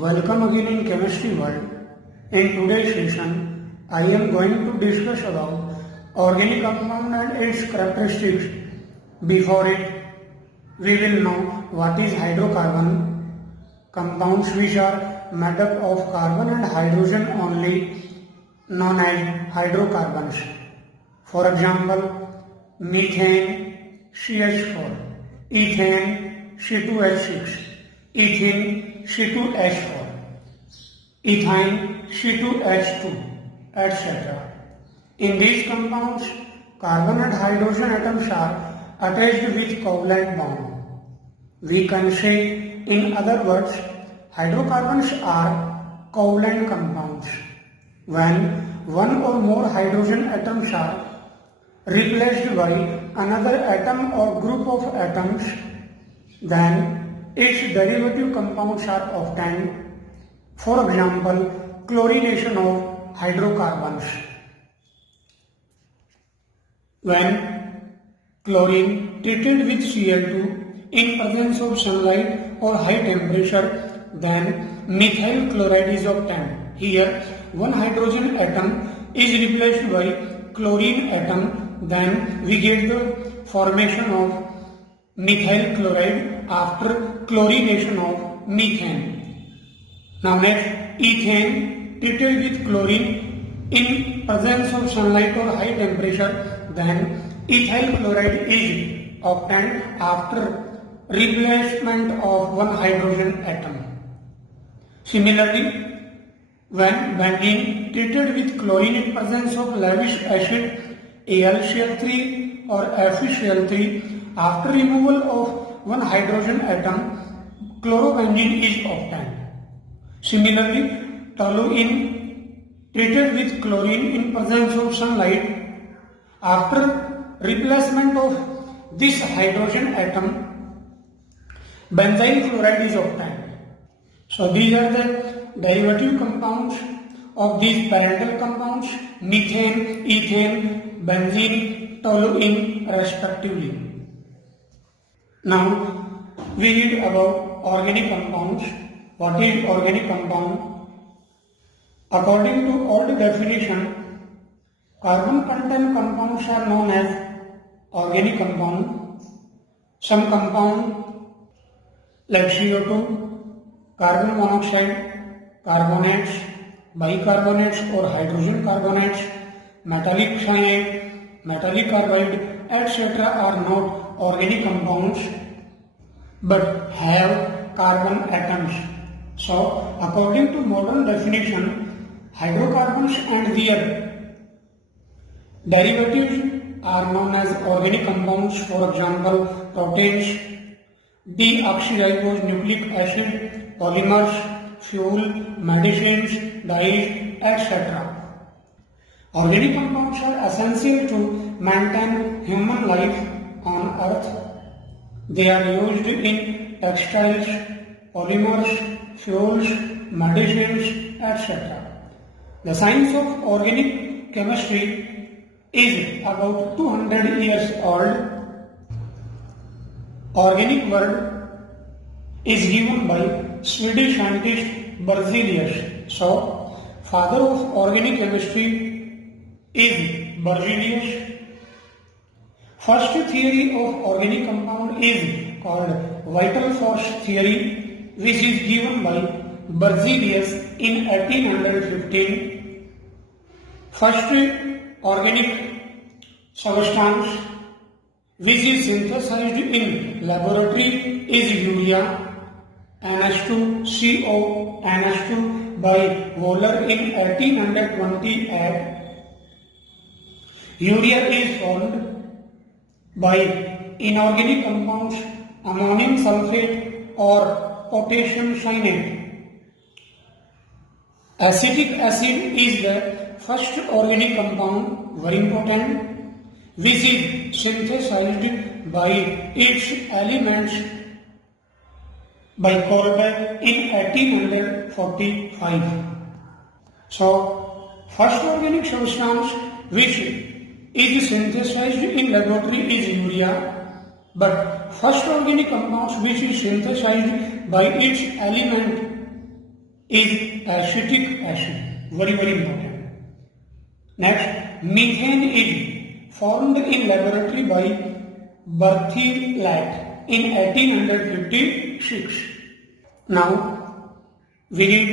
Welcome again in Chemistry World. In today's session, I am going to discuss about organic compound and its characteristics. Before it, we will know what is hydrocarbon, compounds which are made up of carbon and hydrogen only, known as hydrocarbons. For example, methane CH4, ethane C2H6, ethene C2H4, ethyne C2H2, etc. In these compounds, carbon and hydrogen atoms are attached with covalent bond. We can say, in other words, hydrocarbons are covalent compounds. When one or more hydrogen atoms are replaced by another atom or group of atoms, then its derivative compounds are obtained. For example, chlorination of hydrocarbons. When chlorine treated with Cl2 in presence of sunlight or high temperature, then methyl chloride is obtained. Here, one hydrogen atom is replaced by chlorine atom, then we get the formation of methyl chloride after chlorination of methane. Now next, ethane treated with chlorine in presence of sunlight or high temperature, then ethyl chloride is obtained after replacement of one hydrogen atom. Similarly, when benzene treated with chlorine in presence of lavish acid AlCl3 or FeCl3, after removal of one hydrogen atom, chlorobenzene is obtained. Similarly, toluene treated with chlorine in presence of sunlight, after replacement of this hydrogen atom, benzyl chloride is obtained. So these are the derivative compounds of these parental compounds, methane, ethane, benzene, toluene respectively. Now we read about organic compounds. What is organic compound? According to old definition, carbon-content compounds are known as organic compound. Some compound like CO2, carbon monoxide, carbonates, bicarbonates or hydrogen carbonates, metallic cyanide, metallic carbide, etc. are not organic compounds but have carbon atoms. So, according to modern definition, hydrocarbons and their derivatives are known as organic compounds. For example, proteins, deoxyribose nucleic acid, polymers, fuel, medicines, dyes, etc. Organic compounds are essential to maintain human life on Earth. They are used in textiles, polymers, fuels, medicines, etc. The science of organic chemistry is about 200 years old. Organic word is given by Swedish scientist Berzelius. So, father of organic chemistry is Berzelius. First theory of organic compound is called vital force theory, which is given by Berzelius in 1815. First organic substance which is synthesized in laboratory is urea, NH2CO, NH2 by Wohler in 1828. Urea is formed by inorganic compounds ammonium sulfate or potassium cyanide. Acetic acid is the first organic compound, very important, which is synthesized by its elements by Kolbe in 1845. So, first organic substance which is synthesized in laboratory is urea, but first organic compounds which is synthesized by its element is acetic acid. Very, very important. Next, methane is formed in laboratory by Berthelot in 1856. Now, we read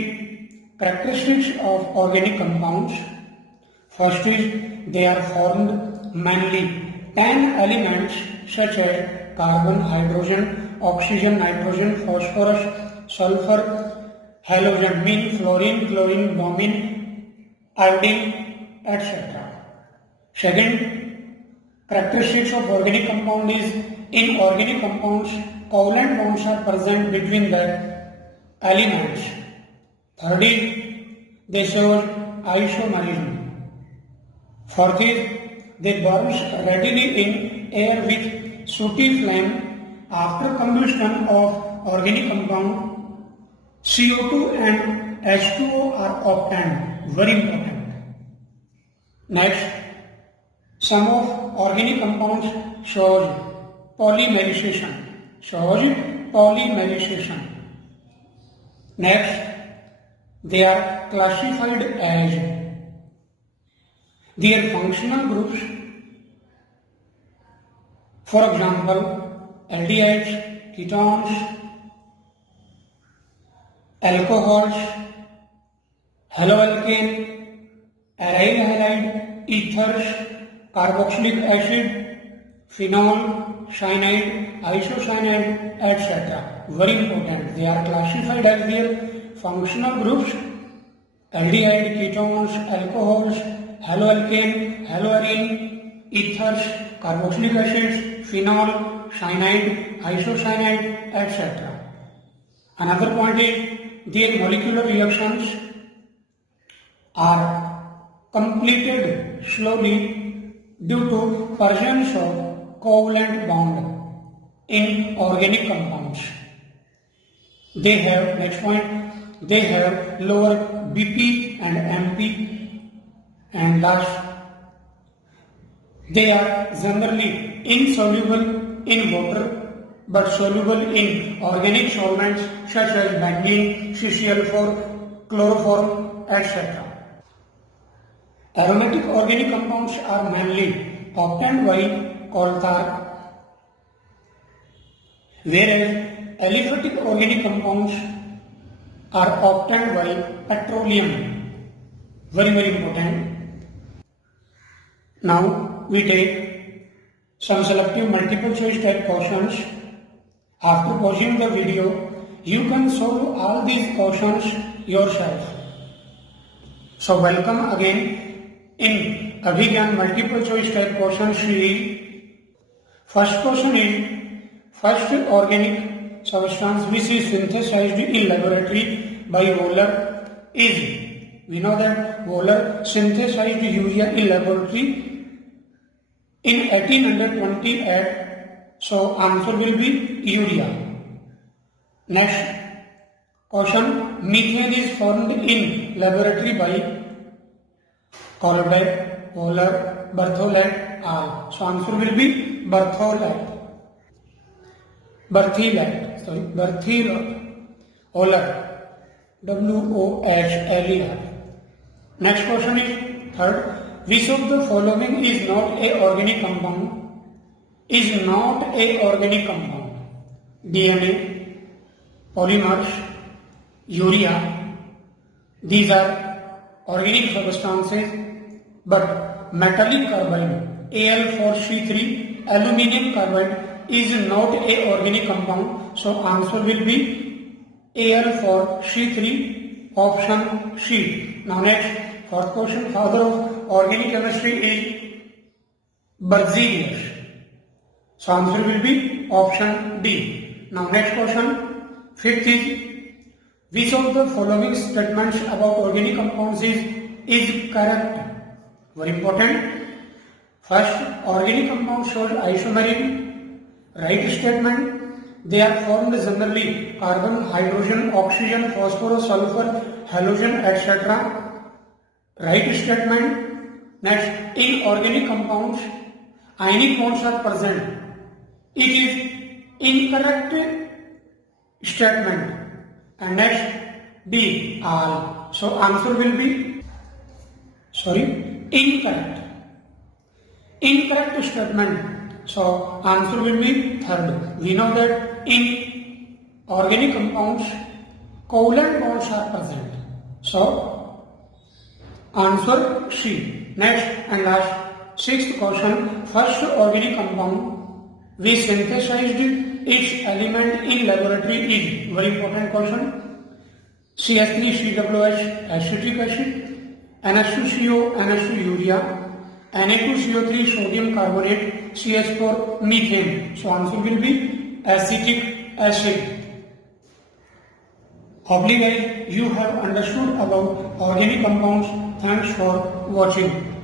characteristics of organic compounds. First is they are formed mainly 10 elements such as carbon, hydrogen, oxygen, nitrogen, phosphorus, sulfur, halogen, mean fluorine, chlorine, bromine, iodine, etc. Second characteristics of organic compound is in organic compounds covalent bonds are present between the elements. Third is they show isomerism. Fourth is they burn readily in air with sooty flame. After combustion of organic compound, CO2 and H2O are obtained. Very important. Next, some of organic compounds shows polymerization. Next, they are classified as their functional groups. For example, aldehydes, ketones, alcohols, haloalkane, aryl halide, ethers, carboxylic acid, phenol, cyanide, isocyanide, etc. Very important. They are classified as their functional groups: aldehyde, ketones, alcohols, haloalkane, haloarine, ethers, carboxylic acids, phenol, cyanide, isocyanide, etc. Another point is their molecular reactions are completed slowly due to presence of covalent bond in organic compounds. They have, next point, they have lower BP and MP, and last, they are generally insoluble in water but soluble in organic solvents such as benzene, CCl4, chloroform, etc. Aromatic organic compounds are mainly obtained by coal tar, whereas aliphatic organic compounds are obtained by petroleum. Very, very important. Now we take some selective multiple choice type questions. After pausing the video, you can solve all these questions yourself. So welcome again in Abhigyan multiple choice type question series. First question is, first organic substance which is synthesized in laboratory by Wohler is, we know that Wohler synthesized urea in laboratory in 1828, so answer will be urea. Next question, methane is formed in laboratory by Colbert, Wohler, Berthelot, all. So answer will be Berthelot. Wohler, Wohler. Next question is third, which of the following is not a organic compound? DNA, polymers, urea. These are organic substances, but metallic carbide, Al4C3, aluminium carbide is not a organic compound, so answer will be Al4C3, option C. Now next, fourth question, father of organic chemistry is Berzelius, so answer will be option D. Now next question, fifth is, which of the following statements about organic compounds is correct? Very important. First, organic compounds shows isomerism. Right statement. They are formed generally carbon, hydrogen, oxygen, phosphorus, sulfur, halogen, etc. Right statement. Next, in organic compounds, ionic bonds are present. It is incorrect statement. And next, D. All. So answer will be incorrect. Incorrect statement. So answer will be third. We know that in organic compounds covalent bonds are present. So answer C. Next and last, sixth question. First organic compound we synthesized its element in laboratory is, very important question, CH3COOH acetic acid, NH2CO NH2 urea, Na2CO3 sodium carbonate, CH4 methane. So answer will be acetic acid. Hopefully guys you have understood about organic compounds. Thanks for watching.